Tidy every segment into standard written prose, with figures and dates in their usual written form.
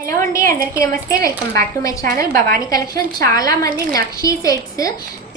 Hello అండి, అందరికీ నమస్తే. Welcome back to my channel Bhavani collection. చాలా మంది నక్షీ సెట్స్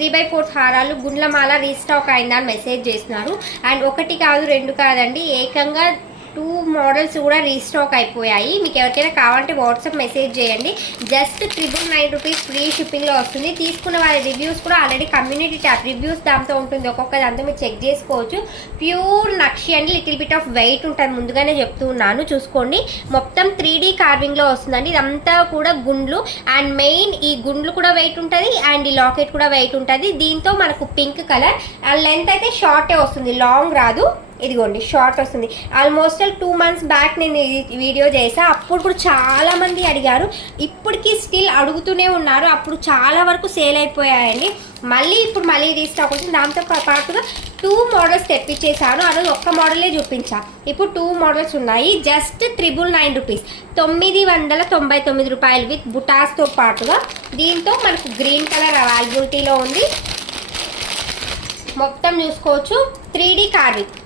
3/4 హారాలు గుండ్లమాల రీస్టాక్ అయిందని మెసేజ్ చేస్తున్నారు. అండ్ ఒకటి కాదు, రెండు కాదండి, ఏకంగా 2 మోడల్స్ కూడా రీస్టాక్ అయిపోయాయి. మీకు ఎవరికైనా కావాలంటే వాట్సాప్ మెసేజ్ చేయండి. జస్ట్ 999 రూపీస్ ఫ్రీ షిప్పింగ్లో వస్తుంది. తీసుకున్న వాళ్ళ రివ్యూస్ కూడా ఆల్రెడీ కమ్యూనిటీ ట్యాబ్ రివ్యూస్ దాంతో ఉంటుంది. ఒక్కొక్క దాంతో మీరు చెక్ చేసుకోవచ్చు. ప్యూర్ నక్షి అండి, లిటిల్ బిట్ ఆఫ్ వెయిట్ ఉంటుంది, ముందుగానే చెప్తూ ఉన్నాను. చూసుకోండి, మొత్తం 3D కార్వింగ్లో వస్తుందండి. ఇదంతా కూడా గుండ్లు. అండ్ మెయిన్ ఈ గుండ్లు కూడా వెయిట్ ఉంటుంది అండ్ ఈ లాకెట్ కూడా వెయిట్ ఉంటుంది. దీంతో మనకు పింక్ కలర్. అండ్ లెంత్ అయితే షార్టే వస్తుంది, లాంగ్ రాదు. ఇదిగోండి, షార్ట్ వస్తుంది. ఆల్మోస్ట్ 2 మంత్స్ బ్యాక్ నేను ఈ వీడియో చేసా. అప్పుడు కూడా చాలా మంది అడిగారు, ఇప్పటికీ స్టిల్ అడుగుతూనే ఉన్నారు. అప్పుడు చాలా వరకు సేల్ అయిపోయాయండి. మళ్ళీ రీస్టాక్ వచ్చింది. దాంతో పాటుగా 2 మోడల్స్ తెప్పించేసాను. ఆ రోజు ఒక్క మోడలే చూపించా. ఇప్పుడు 2 మోడల్స్ ఉన్నాయి. జస్ట్ 999 రూపీస్, 999 రూపాయలు విత్ బుటాస్తో పాటుగా. దీంతో మనకు గ్రీన్ కలర్ అవైలబిలిటీలో ఉంది. మొత్తం చూసుకోవచ్చు, 3D కార్వింగ్,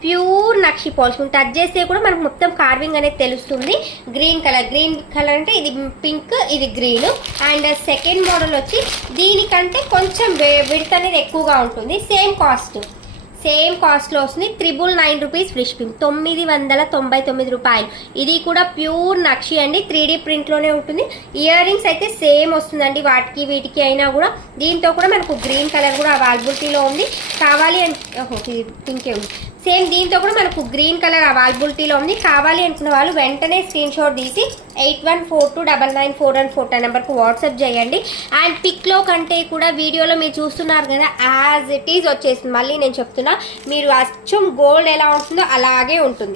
ప్యూర్ నక్షి పాలిష్. టచ్ చేస్తే కూడా మనకు మొత్తం కార్వింగ్ అనేది తెలుస్తుంది. గ్రీన్ కలర్ అంటే ఇది పింక్, ఇది గ్రీన్. అండ్ సెకండ్ మోడల్ వచ్చి దీనికంటే కొంచెం విడ్త్ అనేది ఎక్కువగా ఉంటుంది. సేమ్ కాస్ట్లో వస్తుంది. 999 రూపీస్ ఫ్రీ షిప్పింగ్, 999 రూపాయలు. ఇది కూడా ప్యూర్ నక్షి అండి, 3D ప్రింట్లోనే ఉంటుంది. ఇయర్ రింగ్స్ అయితే సేమ్ వస్తుందండి, వాటికి వీటికి అయినా కూడా. దీంతో కూడా మనకు గ్రీన్ కలర్ కూడా అవైలబిలిటీలో ఉంది. కావాలి అంటే పింకే ఉంది. సేమ్ దీంతో కూడా మనకు గ్రీన్ కలర్ అవైలబిలిటీలో ఉంది. కావాలి అనుకున్న వాళ్ళు వెంటనే స్క్రీన్ షాట్ తీసి 8142994114 నెంబర్కు వాట్సాప్ చేయండి. అండ్ పిక్లో కంటే కూడా వీడియోలో మీరు చూస్తున్నారు కదా, యాజ్ ఇట్ ఈజ్ వచ్చేసింది. మళ్ళీ నేను చెప్తున్నా, మీరు అచ్చం గోల్డ్ ఎలా ఉంటుందో అలాగే ఉంటుంది.